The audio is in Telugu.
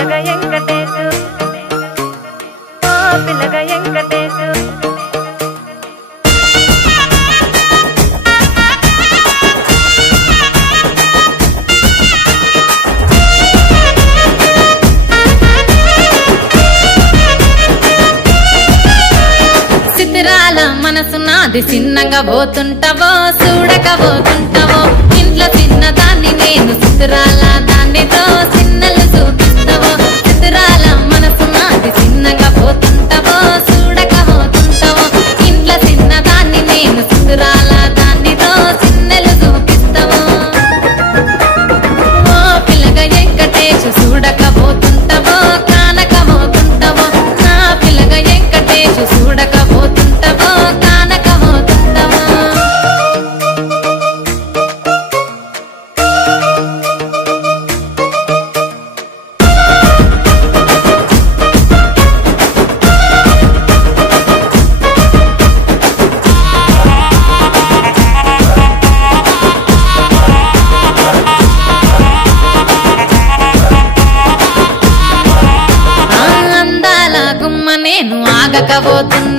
పిల్లగ వెంకటేశు ఓ పిల్లగ వెంకటేశు సిద్ధిరాల మనసు నాది చిన్నగా పోతుంటావో చూడకపోతుంటావో ఇంట్లో చిన్నదాన్ని నేను సిద్ధిరాల దాన్నితో చిన్నలు చూపిస్తావో సిద్ధిరాల మనసు నాది చిన్నగా పోతుంటావో చూడకపోతుంటావో ఇంట్లో చిన్నదాన్ని నేను సిద్ధిరాల దాన్నితో చిన్నలు చూపిస్తావో ఓ పిల్లగా వెంకటేశు చూడకపోతుంటావో కానకపోతుంటావో నా పిల్లగా వెంకటేశు చూడకపోతుంటావో కానకపోతుంటావో నేను ఆగకపోతున్నా